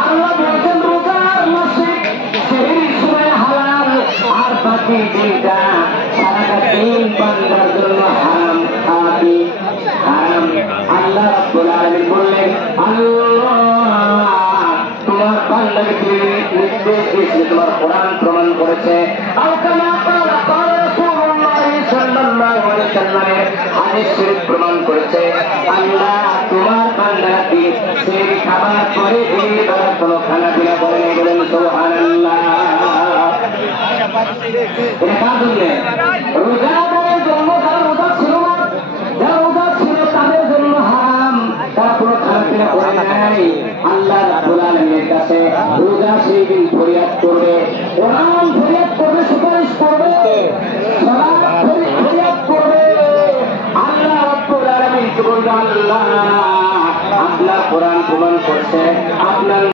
আল্লাহ বলেছেন রোজার মাসে সেহরির সময় হালাল, আর বাকি দিনটা সারাটা দিন বান্দার জন্য হারাম খাওয়া কি হারাম। আল্লাহ রাব্বুল আলামিন বললেন, আল্লাহ তোমার বান্দাকে তুমি নির্দেশ দিয়েছিলে, তোমার কোরআন প্রমাণ করেছে। হাদিস শরীফ প্রমাণ করেছে, আল্লাহ তোমার বান্দাকে সেই খাবার পরে দিনের বেলা কোনো খানা পিনা করে নেই। বলেন সুবহানাল্লাহ। এটা কার জন্য? রোজাদারের জন্য। যারা রোজা ছিল না, যারা রোজা ছিল তাদের জন্য হারাম, তারা কোনো খানা পিনা করে নাই। আল্লাহ রাব্বুল আলামিনের কাছে রোজা সেই দিন ফরিয়াদ করবে, কোরআন ফরিয়াদ করবে, সুপারিশ করবে, সালাত ফরিয়াদ করবে। আল্লাহ রাব্বুল আলামিন বলবে, আল্লাহ আপনার কোরআন প্রমাণ করছে